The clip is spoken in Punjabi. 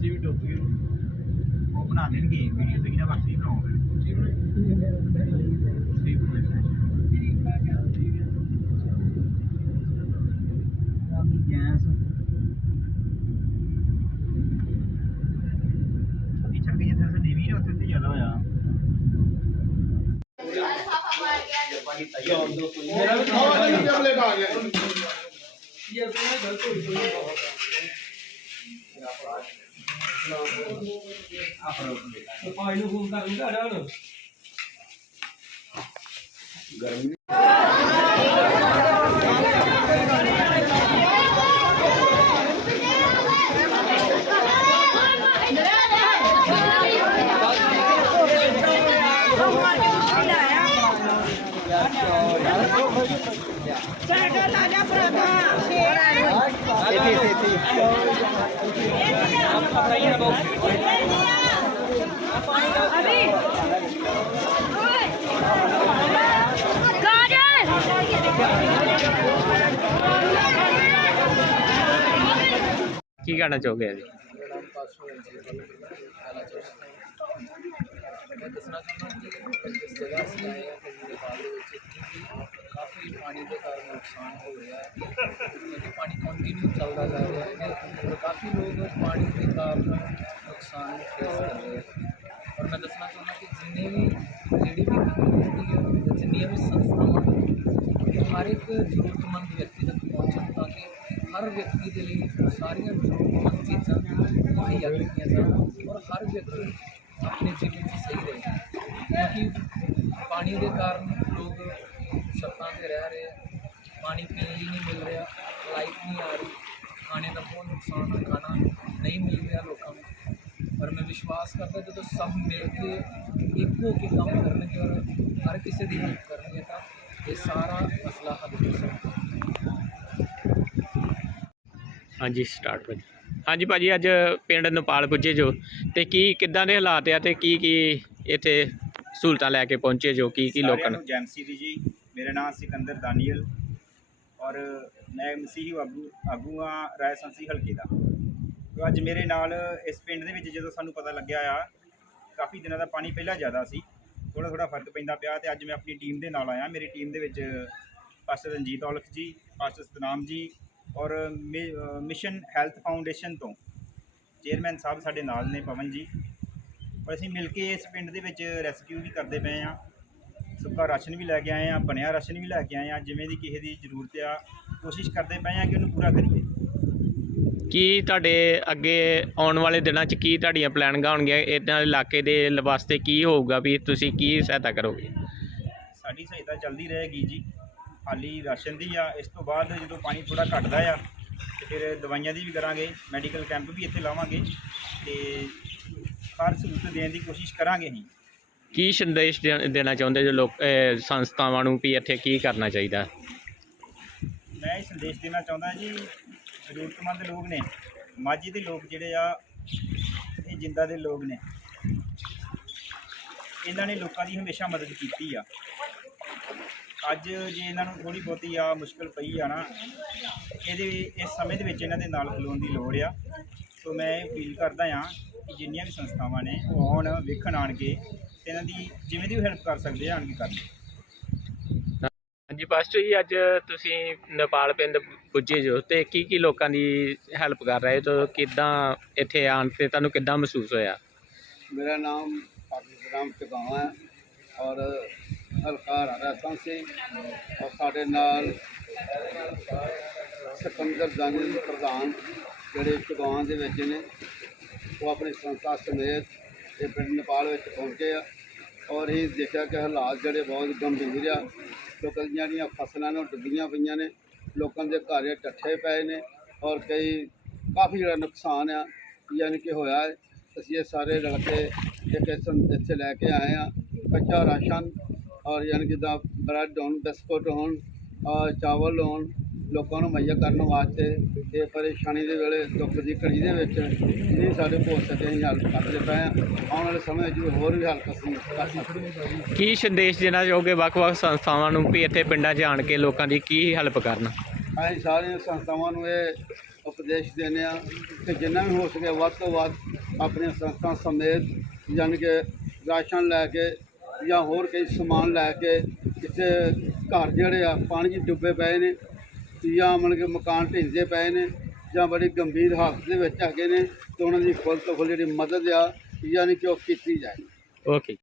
ਅਸੀਂ ਵੀ ਡੁੱਬ ਗਏ ਉਹ ਬਣਾ ਦੇਣਗੇ ਵੀਡੀਓ ਤੇ ਕਿਹਦਾ ਬਣਾਓਗੇ? ਸਟੀਪ ਗੈਸ। ਇਹ ਚੱਕ ਜਿੱਥੇ ਅਸੀਂ ਨੀਵੀਂ ਨੇ ਉੱਥੇ ਤੇ ਜ਼ਿਆਦਾ ਹੋਇਆ। ਮੇਰਾ ਵੀ ਆਹ ਜੀ ਟੈਬਲੇਟ ਆ ਗਿਆ। ਯਾਰ ਕੋਈ ਗਲਤ ਹੋਈ ਕੋਈ ਸਫ਼ਾਈ ਨੂੰ ਫੋਨ ਕਰ ਲੂਗਾ ਅੜਾ ਹੁਣ ਸਾਈਕਲ ਆ ਜਾ ਭਰਾਵਾ ਕੀ ਕਹਿਣਾ ਚਾਹੋਗੇ ਜੀ? ਦੱਸਣਾ ਚਾਹੁੰਦਾ ਕਿ ਇਸ ਜਗ੍ਹਾ ਅਸੀਂ ਕਾਫੀ ਪਾਣੀ ਦੇ ਕਾਰਨ ਨੁਕਸਾਨ ਹੋ ਰਿਹਾ ਹੈ। ਕਿਉਂਕਿ ਪਾਣੀ ਕੰਟੀਨਿਊ ਚੱਲਦਾ ਜਾ ਰਿਹਾ ਹੈ। ਤੇ ਕਾਫੀ ਲੋਕ ਪਾਣੀ ਦੇ ਕਾਰਨ ਨੁਕਸਾਨ ਨੂੰ ਫੇਸ ਕਰ ਰਹੇ ਹਨ ਔਰ ਮੈਂ ਦੱਸਣਾ ਚਾਹੁੰਦਾ ਕਿ ਜਿੰਨੇ ਵੀ ਜਿਹੜੀ ਵੀ ਕਮਿਊਨਿਟੀ ਹੈ, ਜਿੰਨੀਆਂ ਵੀ ਸੰਸਥਾਵਾਂ ਹਰ ਇੱਕ ਜ਼ਰੂਰਤਮੰਦ ਵਿਅਕਤੀ ਤੱਕ ਪਹੁੰਚਣ ਤਾਂ ਕਿ ਹਰ ਵਿਅਕਤੀ ਦੇ ਲਈ ਸਾਰੀਆਂ ਜ਼ਰੂਰਤਮੰਦ ਚੀਜ਼ਾਂ ਮੁਹੱਈਆ ਕੀਤੀਆਂ ਜਾਣ ਔਰ ਹਰ ਵਿਅਕਤੀ ਆਪਣੇ ਜੀਵਨ 'ਚ ਸਹੀ ਰਹੇ। ਕਿਉਂਕਿ ਪਾਣੀ ਦੇ ਕਾਰਨ ਲੋਕ ਛੱਤਾਂ 'ਤੇ ਰਹਿ ਰਹੇ ਆ। ਪਾਣੀ ਪੀਣ ਲਈ ਨਹੀਂ ਮਿਲ ਰਿਹਾ ਲਾਈਟ ਨਹੀਂ ਆ ਰਹੀ। ਖਾਣੇ ਦਾ ਬਹੁਤ ਨੁਕਸਾਨ ਹੈ ਖਾਣਾ ਨਹੀਂ ਮਿਲ ਰਿਹਾ ਲੋਕਾਂ ਨੂੰ। ਪਰ ਮੈਂ ਵਿਸ਼ਵਾਸ ਕਰਦਾ ਜਦੋਂ ਸਭ ਮਿਲ ਕੇ ਇੱਕ ਕੇ ਕੰਮ ਕਰਨਗੇ ਔਰ ਹਰ ਕਿਸੇ ਦੀ ਹੈਲਪ ਕਰਨਗੇ ਤਾਂ ਇਹ ਸਾਰਾ ਮਸਲਾ ਹੱਲ ਹੋ ਸਕਦਾ। ਹਾਂਜੀ ਸਟਾਰਟ ਭਾਜੀ। ਹਾਂਜੀ ਭਾਜੀ ਅੱਜ ਪਿੰਡ ਨੇਪਾਲ ਪੁੱਜੇ ਜੋ ਤੇ ਕੀ ਕਿੱਦਾਂ ਦੇ ਹਾਲਾਤ ਆ ਤੇ ਕੀ ਕੀ ਇੱਥੇ ਸਹੂਲਤਾਂ ਲੈ ਕੇ ਪਹੁੰਚੇ ਜੋ? ਕੀ ਕੀ ਲੋਕਾਂ ਨੂੰ? ਜੈਮਸੀ ਦੀ ਜੀ। ਮੇਰਾ ਨਾਮ ਸਿਕੰਦਰ ਦਾਨੀਅਲ ਔਰ ਮੈਂ ਮਸੀਹ ਆਗੂ ਆਗੂ ਹਾਂ ਰਾਇਸੰਸੀ ਹਲਕੇ ਦਾ। ਤੇ ਅੱਜ ਮੇਰੇ ਨਾਲ ਇਸ ਪਿੰਡ ਦੇ ਵਿੱਚ ਜਦੋਂ ਸਾਨੂੰ ਪਤਾ ਲੱਗਿਆ ਆ, ਕਾਫੀ ਦਿਨਾਂ ਦਾ ਪਾਣੀ ਪਹਿਲਾਂ ਜ਼ਿਆਦਾ ਸੀ ਥੋੜਾ ਥੋੜਾ ਫ਼ਰਕ ਪੈਂਦਾ ਪਿਆ ਤੇ ਅੱਜ ਮੈਂ ਆਪਣੀ ਟੀਮ ਦੇ ਨਾਲ ਆਇਆ। ਮੇਰੀ ਟੀਮ ਦੇ ਵਿੱਚ ਪਾਸਟਰ ਰਣਜੀਤ ਔਲਖ ਜੀ, ਪਾਸਟਰ ਸਤਨਾਮ ਜੀ ਔਰ ਮਿ- ਮਿਸ਼ਨ ਹੈਲਥ ਫਾਊਂਡੇਸ਼ਨ ਤੋਂ ਚੇਅਰਮੈਨ ਸਾਹਿਬ ਸਾਡੇ ਨਾਲ ਨੇ ਪਵਨ ਜੀ। ਔਰ ਅਸੀਂ ਮਿਲ ਕੇ ਇਸ ਪਿੰਡ ਦੇ ਵਿੱਚ ਰੈਸਕਿਊ ਵੀ ਕਰਦੇ ਪਏ ਆ ਸੁੱਕਾ ਰਾਸ਼ਨ ਵੀ ਲੈ ਕੇ ਆਏ ਆ ਬਣਿਆ ਰਾਸ਼ਨ ਵੀ ਲੈ ਕੇ ਆਏ ਆ ਜਿਵੇਂ ਦੀ ਕਿਸੇ ਦੀ ਜ਼ਰੂਰਤ ਆ ਕੋਸ਼ਿਸ਼ ਕਰਦੇ ਪਏ ਆ ਕਿ ਉਹਨੂੰ ਪੂਰਾ ਕਰੀਏ। ਕੀ ਤੁਹਾਡੇ ਅੱਗੇ ਆਉਣ ਵਾਲੇ ਦਿਨਾਂ 'ਚ ਕੀ ਤੁਹਾਡੀਆਂ ਪਲਾਨਿੰਗਾਂ ਹੋਣਗੀਆਂ? ਇਹਨਾਂ ਇਲਾਕੇ ਦੇ ਵਾਸਤੇ ਕੀ ਹੋਊਗਾ ਵੀ ਤੁਸੀਂ ਕੀ ਸਹਾਇਤਾ ਕਰੋਗੇ? ਸਾਡੀ ਸਹਾਇਤਾ ਚੱਲਦੀ ਰਹੇਗੀ ਜੀ। ਹਾਲੀ ਰਾਸ਼ਨ ਦੀ ਆ ਇਸ ਤੋਂ ਬਾਅਦ ਜਦੋਂ ਪਾਣੀ ਥੋੜਾ ਘਟਦਾ ਆ ਤੇ ਫਿਰ ਦਵਾਈਆਂ ਦੀ ਵੀ ਕਰਾਂਗੇ ਮੈਡੀਕਲ ਕੈਂਪ ਵੀ ਇੱਥੇ ਲਾਵਾਂਗੇ ਤੇ ਹਰ ਸਹੂਲਤ ਦੇਣ ਦੀ ਕੋਸ਼ਿਸ਼ ਕਰਾਂਗੇ ਅਸੀਂ। ਕੀ ਸੰਦੇਸ਼ ਦੇ- ਦੇਣਾ ਚਾਹੁੰਦੇ ਜੋ ਲੋਕ ਅਹ ਸੰਸਥਾਵਾਂ ਨੂੰ ਵੀ ਇੱਥੇ ਕੀ ਕਰਨਾ ਚਾਹੀਦਾ? ਮੈਂ ਇਹ ਸੰਦੇਸ਼ ਦੇਣਾ ਚਾਹੁੰਦਾ ਜੀ, ਜ਼ਰੂਰਤਮੰਦ ਲੋਕ ਨੇ, ਮਾਝੇ ਦੇ ਲੋਕ ਜਿਹੜੇ ਆ, ਇਹ ਜਿੰਦਾ ਦੇ ਲੋਕ ਨੇ, ਇਹਨਾਂ ਨੇ ਲੋਕਾਂ ਦੀ ਹਮੇਸ਼ਾ ਮਦਦ ਕੀਤੀ ਆ। ਅੱਜ ਜੇ ਇਹਨਾਂ ਨੂੰ ਥੋੜੀ ਬਹੁਤੀ ਆ ਮੁਸ਼ਕਲ ਪਈ ਆ ਨਾ, ਇਹਦੇ, ਇਸ ਸਮੇਂ ਦੇ ਵਿੱਚ ਇਹਨਾਂ ਦੇ ਨਾਲ ਖਲੋਣ ਦੀ ਲੋੜ ਆ। ਸੋ ਮੈਂ ਇਹ ਅਪੀਲ ਕਰਦਾ ਆ ਕਿ ਜਿੰਨੀਆਂ ਵੀ ਸੰਸਥਾਵਾਂ ਨੇ, ਉਹ ਆਉਣ, ਵੇਖਣ ਆਣ ਕੇ ਇਹਨਾਂ ਦੀ ਜਿਵੇਂ ਦੀ ਹੈਲਪ ਕਰ ਸਕਦੇ ਆ ਆਣ ਕੇ ਕਰਨ ਹਾਂਜੀ ਪਾਸਟਰ ਜੀ ਅੱਜ ਤੁਸੀਂ ਨੇਪਾਲ ਪਿੰਡ ਪੁੱਜੇ ਜੋ ਤੇ ਕੀ ਕੀ ਲੋਕਾਂ ਦੀ ਹੈਲਪ ਕਰ ਰਹੇ ਹੋ? ਤੇ ਕਿੱਦਾਂ ਇੱਥੇ ਆਣ ਤੇ ਤੁਹਾਨੂੰ ਕਿੱਦਾਂ ਮਹਿਸੂਸ ਹੋਇਆ? ਮੇਰਾ ਨਾਮ ਪਾਕਿਸਤਾਨ ਰਾਮ ਚਕਾਵਾ ਹੈ ਔਰ ਹਲਕਾ ਰਾਜਸਥਾਨ ਸੇ ਔਰ ਸਾਡੇ ਨਾਲ ਸਿਕੰਦਰ ਦਾਨੀ ਪ੍ਰਧਾਨ ਜਿਹੜੇ ਚਕਾਵਾਂ ਦੇ ਵਿੱਚ ਨੇ ਉਹ ਆਪਣੀ ਸੰਸਥਾ ਸਮੇਤ ਇਹ ਪਿੰਡ ਨੇਪਾਲ ਵਿੱਚ ਪਹੁੰਚੇ ਆ ਔਰ ਇਹ ਦੇਖਿਆ ਕਿ ਹਾਲਾਤ ਜਿਹੜੇ ਬਹੁਤ ਗੰਭੀਰ ਆ। ਲੋਕਾਂ ਦੀਆਂ ਜਿਹੜੀਆਂ ਫਸਲਾਂ ਨੇ ਉਹ ਡੁੱਬੀਆਂ ਪਈਆਂ ਨੇ। ਲੋਕਾਂ ਦੇ ਘਰ ਟੱਠੇ ਪਏ ਨੇ ਔਰ ਕਈ ਕਾਫੀ ਜਿਹੜਾ ਨੁਕਸਾਨ ਆ, ਯਾਨੀ ਕਿ ਹੋਇਆ ਹੈ। ਅਸੀਂ ਇਹ ਸਾਰੇ ਰਲ ਕੇ ਇੱਕ ਇੱਥੇ ਲੈ ਕੇ ਆਏ ਆ। ਕੱਚਾ ਰਾਸ਼ਨ ਔਰ ਯਾਨੀ ਕਿ ਦਾ ਬ੍ਰੈਡ ਹੋਣ, ਬਿਸਕੁਟ ਹੋਣ ਚਾਵਲ ਹੋਣ ਲੋਕਾਂ ਨੂੰ ਮੁਹੱਈਆ ਕਰਨ ਵਾਸਤੇ ਇਹ ਪਰੇਸ਼ਾਨੀ ਦੇ ਵੇਲੇ ਦੁੱਖ ਦੀ ਘੜੀ ਦੇ ਵਿੱਚ ਨਹੀਂ ਸਾਡੇ ਕੋਲ ਸਕੇ ਅਸੀਂ ਹੈਲਪ ਕਰਦੇ ਪਏ ਆਉਣ ਵਾਲੇ ਸਮੇਂ ਵਿੱਚ ਵੀ ਹੋਰ ਵੀ ਹੈਲਪ ਅਸੀਂ ਕਰ ਸਕਦੇ ਹਾਂ। ਕੀ ਸੰਦੇਸ਼ ਦੇਣਾ ਚਾਹੋਗੇ ਵੱਖ-ਵੱਖ ਸੰਸਥਾਵਾਂ ਨੂੰ ਵੀ ਇੱਥੇ ਪਿੰਡਾਂ 'ਚ ਆਣ ਕੇ ਲੋਕਾਂ ਦੀ ਕੀ ਹੈਲਪ ਕਰਨ? ਅਸੀਂ ਸਾਰੀਆਂ ਸੰਸਥਾਵਾਂ ਨੂੰ ਇਹ ਉਪਦੇਸ਼ ਦਿੰਦੇ ਆ ਕਿ ਜਿੰਨਾ ਵੀ ਹੋ ਸਕੇ ਵੱਧ ਤੋਂ ਵੱਧ ਆਪਣੀਆਂ ਸੰਸਥਾ ਸਮੇਤ ਯਾਨੀ ਕਿ ਰਾਸ਼ਨ ਲੈ ਕੇ ਜਾਂ ਹੋਰ ਕਈ ਸਮਾਨ ਲੈ ਕੇ ਇੱਥੇ ਘਰ ਜਿਹੜੇ ਆ, ਪਾਣੀ 'ਚ ਡੁੱਬੇ ਪਏ ਨੇ, ਜਾਂ ਮਤਲਬ ਕਿ ਮਕਾਨ ਢਹਿੰਦੇ ਪਏ ਨੇ, ਜਾਂ ਬੜੀ ਗੰਭੀਰ ਹਾਲਤ ਦੇ ਵਿੱਚ ਹੈਗੇ ਨੇ ਤੇ ਉਹਨਾਂ ਦੀ ਖੁੱਲ੍ਹ ਤੋਂ ਖੁੱਲ੍ਹ ਜਿਹੜੀ ਮਦਦ ਆ, ਯਾਨੀ ਕਿ ਉਹ ਕੀਤੀ ਜਾਏ। ਓਕੇ